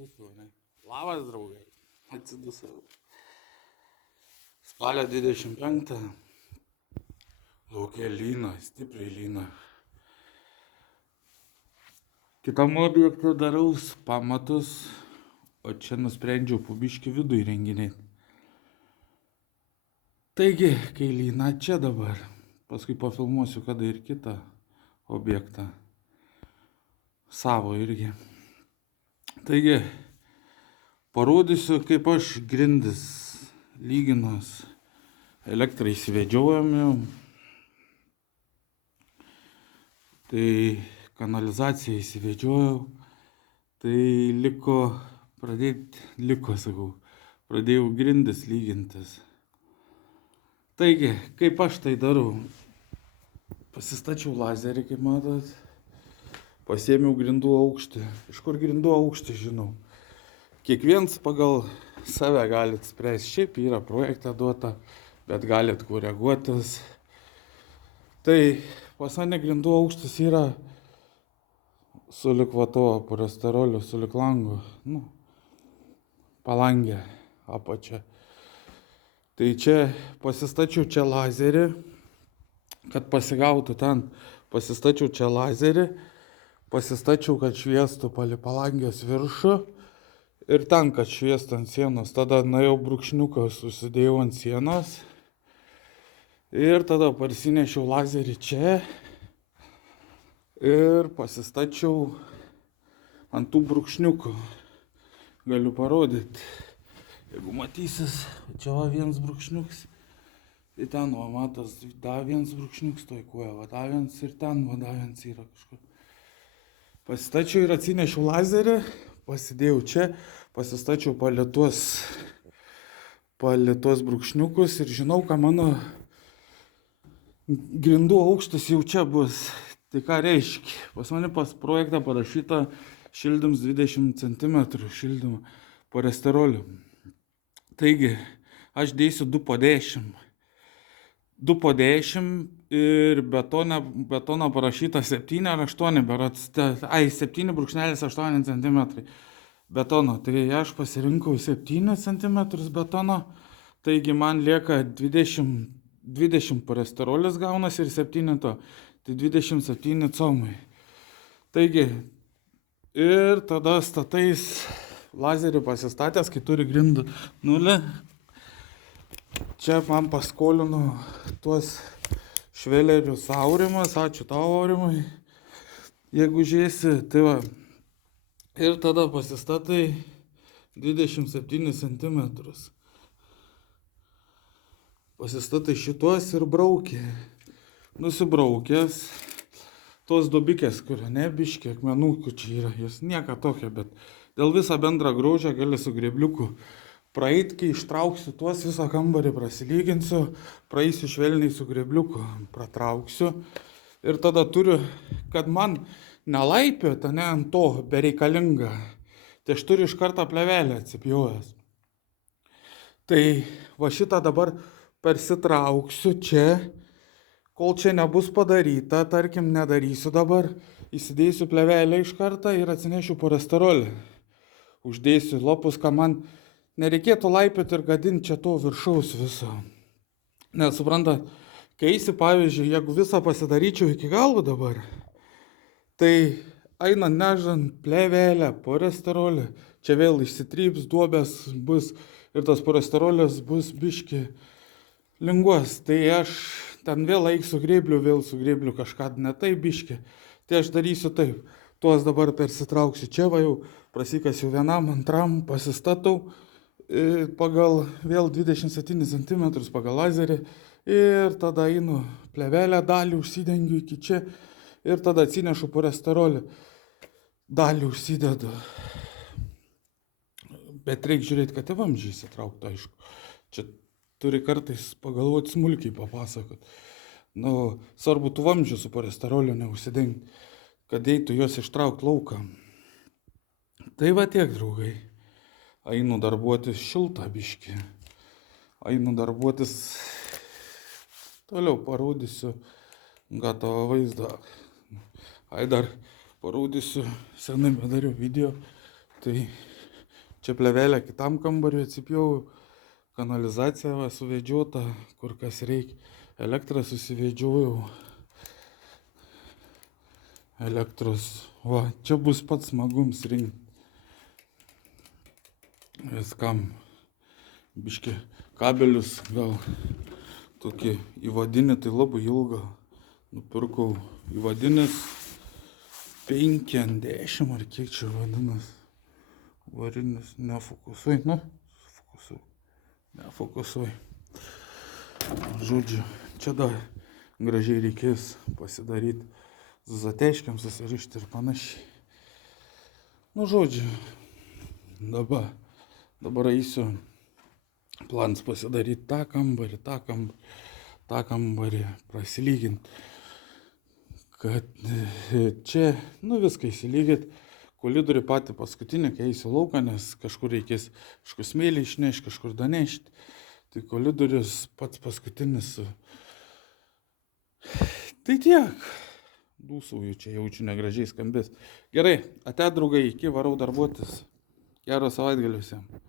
Atsidusiu, ne? Labas, draugai. Atsidusiu. Spalio 25. Laukia lyna, stipriai lyna. Kitam objektą daraus pamatus, o čia nusprendžiau pubiškį vidų įrenginėti. Taigi, kai lyna čia dabar, paskui pafilmuosiu kada ir kitą objektą. Savo irgi. Taigi, parodysiu, kaip aš grindis lyginos elektrą įsivedžiojom jau. Tai kanalizaciją įsivedžiojau. Tai pradėjau grindis lygintis. Taigi, kaip aš tai darau? Pasistačiau lazerį, kaip matot. Pasiėmiau grindų aukštį. Iš kur grindų aukštį žinau? Kiekvienas pagal save galit spręsti. Šiaip yra projektą duota, bet galit koreguotis. Tai pas mane grindų aukštis yra sulig vato polesteroliu, sulig langu. Palangė apačia. Tai čia pasistačiau čia lazerį, kad pasigautų ten. Pasistačiau čia lazerį, pasistačiau, kad šviestų palei palangės viršų ir ten, kad šviestų ant sienos. Tada nuėjau brūkšniuką, susidėjau ant sienos ir tada parsinešiau lazerį čia ir pasistačiau ant tų brūkšniukų. Galiu parodyti. Jeigu matysis, čia va vienas brūkšniuks, tai ten va matas, da vienas brūkšniuks toj koja, va da vienas ir ten, va da vienas yra kažkur. Pasistačiau ir atsinešiau lazerį, pasidėjau čia, pasistačiau palei tuos brūkšniukus ir žinau, ką mano grindų aukštis jau čia bus. Tai ką reiškia? Pas mane pas projektą parašyta šildymas 20 cm šildymą polesteroliu. Taigi, aš dėsiu 2 po 10. 2 po 10 ir betono parašyta 7 ar 8, berods, 7,8 cm betono. Tai aš pasirinkau 7 cm betono, taigi man lieka 20 polesterolis gaunasi ir 7 to. Tai 27 comai. Taigi, ir tada statais lazerį pasistatęs, kai turi grindų 0. Čia man paskolino tuos švelerius Aurimas, ačiū tau Aurimai, jeigu žiūrėsi, tai va. Ir tada pasistatai 27 cm. Pasistatai šituos ir brauki. Nusibraukęs, tos dubikės, kur nebiški, akmenukų čia yra, jos nieka tokia, bet dėl visą bendrą grožę gali su grėbliuku praeit, kai ištrauksiu tuos visą kambarį, prasilyginsiu, praeisiu švelniai su grėbliuku, pratrauksiu ir tada turiu, kad man nelaipioti, ne ant to bereikalinga, tai aš turiu iš karto plevelę atsipjovęs. Tai va šitą dabar persitrauksiu čia. Kol čia nebus padaryta, tarkim, nedarysiu dabar, įsidėsiu plevelę iš karto ir atsinešiu polesterolį. Uždėsiu lopus, ką man nereikėtų laipioti ir gadinti čia to viršaus viso. Nes suprantat, kai eisi, pavyzdžiui, jeigu visą pasidaryčiau iki galo dabar, tai eina nežant plevelę, polesterolį, čia vėl išsitryps, duobės bus ir tas polesterolis bus biški linguos. Tai aš ten vėl eik su grėbliu kažką ne taip biški. Tai aš darysiu taip. Tuos dabar persitrauksiu čia, va jau prasikasiu vienam, antram, pasistatau pagal vėl 27 cm pagal lazerį ir tada einu plevelę dalį užsidengiu iki čia ir tada atsinešu polesterolį. Dalį užsidedu. Bet reikia žiūrėti, kad vamzdžiai įsitrauktų, aišku. Čia turi kartais pagalvoti smulkiai papasakot. Svarbu tų vamzdžių su polesteroliu neužsidengti, kad eitų juos ištraukti lauką. Tai va tiek, draugai. Einu darbuotis šiltą biškį. Einu darbuotis. Toliau parodysiu gatavą vaizdą. Dar parodysiu, senai bedariau video. Tai Čia plevelė kitam kambariui atsipjauju. Kanalizacija va, suvedžiota, kur kas reikia. Elektrą susivedžiojau. Elektros. Va, čia bus pats smagums rinkti. Viskam. Biški kabelius gal tokį įvadinį, tai labai ilgą. Nupirkau įvadinis 50 ar kiek čia vadinas. Varinis, nefokusuoj, nu, fokusuoj. Nefokusuoj. Žodžiu, čia dar gražiai reikės pasidaryti zateiškiams, susirišti ir panašiai. Nu, žodžiu, dabar eisiu plans pasidaryti tą kambarį, prasilyginti, kad čia, nu, viską įsilygit. Kolidorių patį paskutinį, kai eisiu lauką, nes kažkur reikės kažkur smėlį išnešti, kažkur danešti. Tai kolidorius pats paskutinis. Tai tiek. Dūsauju, čia jaučiu negražiai skambės. Gerai, ate draugai, iki varau darbuotis. Gero savaitgalio visiems.